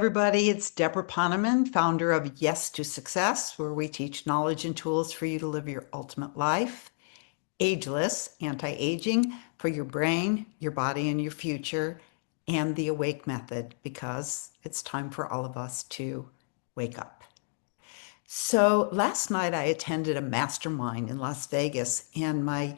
everybody, it's Debra Poneman, founder of Yes to Success, where we teach knowledge and tools for you to live your ultimate life. Ageless, anti-aging for your brain, your body, and your future, and the awake method, because it's time for all of us to wake up. So last night I attended a mastermind in Las Vegas, and my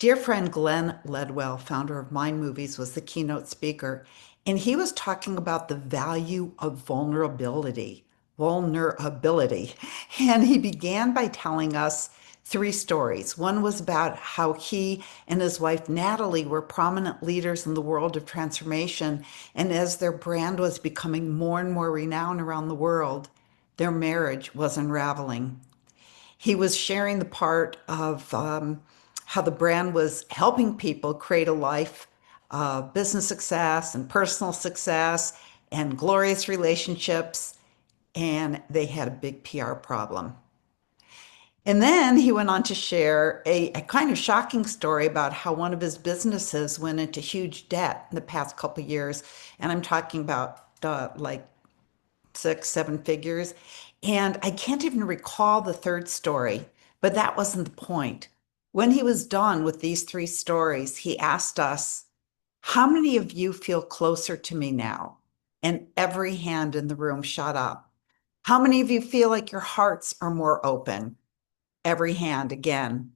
dear friend Glenn Ledwell, founder of Mind Movies, was the keynote speaker. And he was talking about the value of vulnerability. Vulnerability. And he began by telling us three stories. One was about how he and his wife Natalie were prominent leaders in the world of transformation. And as their brand was becoming more and more renowned around the world, their marriage was unraveling. He was sharing the part of how the brand was helping people create a life of business success and personal success and glorious relationships, and they had a big PR problem. And then he went on to share a kind of shocking story about how one of his businesses went into huge debt in the past couple of years. And I'm talking about like six, seven figures. And I can't even recall the third story, but that wasn't the point. When he was done with these three stories, he asked us, how many of you feel closer to me now? And every hand in the room shot up. How many of you feel like your hearts are more open? Every hand again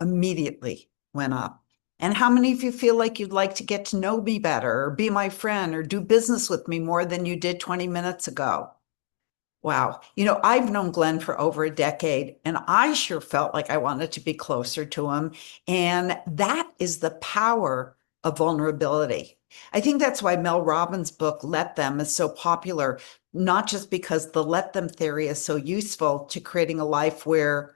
immediately went up. And how many of you feel like you'd like to get to know me better or be my friend or do business with me more than you did 20 minutes ago? Wow. I've known Glenn for over a decade, and I sure felt like I wanted to be closer to him. And that is the power of vulnerability. I think that's why Mel Robbins' book, Let Them, is so popular, not just because the let them theory is so useful to creating a life where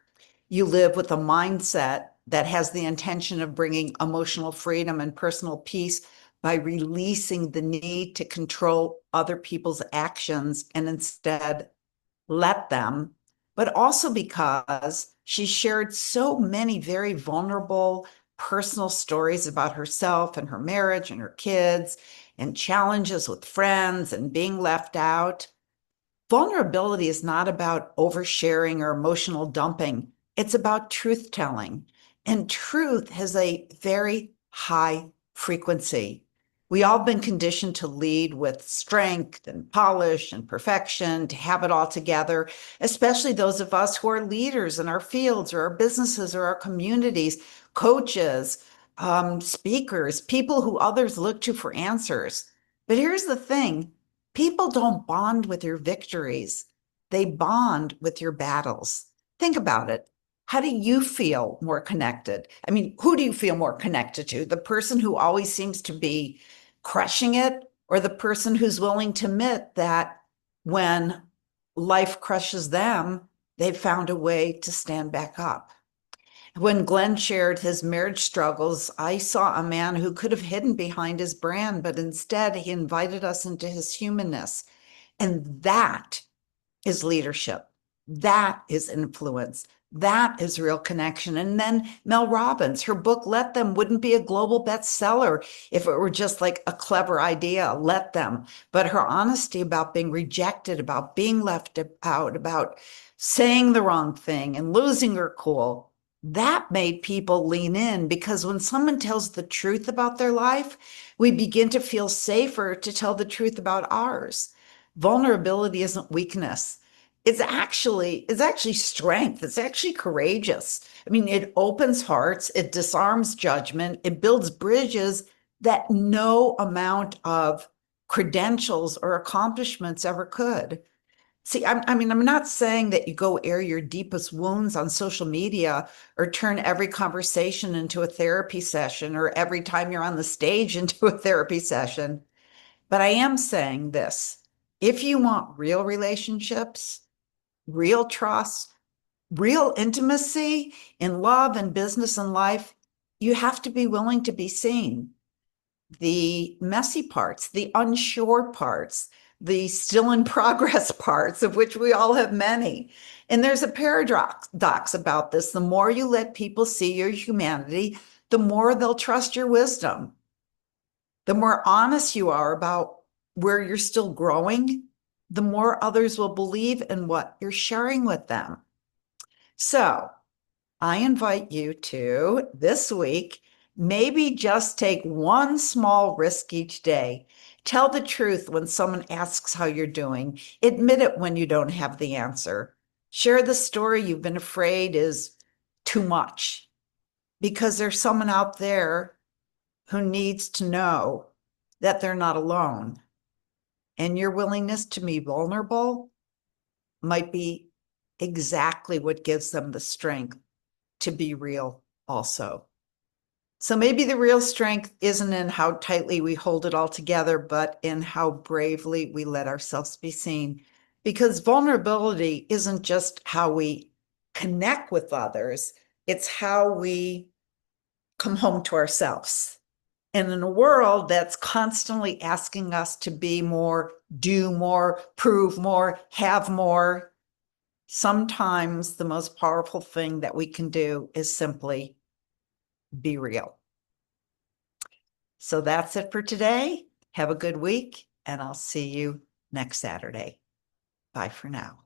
you live with a mindset that has the intention of bringing emotional freedom and personal peace by releasing the need to control other people's actions and instead let them, but also because she shared so many very vulnerable personal stories about herself and her marriage and her kids and challenges with friends and being left out. Vulnerability is not about oversharing or emotional dumping. It's about truth telling. And truth has a very high frequency. We all been conditioned to lead with strength and polish and perfection, to have it all together, especially those of us who are leaders in our fields or our businesses or our communities, coaches, speakers, people who others look to for answers. But here's the thing. People don't bond with your victories. They bond with your battles. Think about it. How do you feel more connected? I mean, who do you feel more connected to? The person who always seems to be crushing it, or the person who's willing to admit that when life crushes them, they've found a way to stand back up? When Glenn shared his marriage struggles, I saw a man who could have hidden behind his brand, but instead he invited us into his humanness. And that is leadership. That is influence. That is real connection. And then Mel Robbins, her book, Let Them, wouldn't be a global bestseller if it were just like a clever idea, let them. But her honesty about being rejected, about being left out, about saying the wrong thing and losing her cool, that made people lean in, because when someone tells the truth about their life, we begin to feel safer to tell the truth about ours. Vulnerability isn't weakness. It's actually strength. It's actually courageous. I mean, it opens hearts, it disarms judgment, it builds bridges that no amount of credentials or accomplishments ever could. See, I'm not saying that you go air your deepest wounds on social media or turn every conversation into a therapy session or every time you're on the stage into a therapy session. But I am saying this: if you want real relationships, real trust, real intimacy in love and business and life, you have to be willing to be seen. The messy parts, the unsure parts, the still in progress parts, of which we all have many. And there's a paradox about this. The more you let people see your humanity, the more they'll trust your wisdom. The more honest you are about where you're still growing, the more others will believe in what you're sharing with them. So I invite you to this week, maybe just take one small risk each day. Tell the truth when someone asks how you're doing. Admit it when you don't have the answer. Share the story you've been afraid is too much, because there's someone out there who needs to know that they're not alone. And your willingness to be vulnerable might be exactly what gives them the strength to be real also. So maybe the real strength isn't in how tightly we hold it all together, but in how bravely we let ourselves be seen. Because vulnerability isn't just how we connect with others, it's how we come home to ourselves. And in a world that's constantly asking us to be more, do more, prove more, have more, sometimes the most powerful thing that we can do is simply be real. So that's it for today. Have a good week, and I'll see you next Saturday. Bye for now.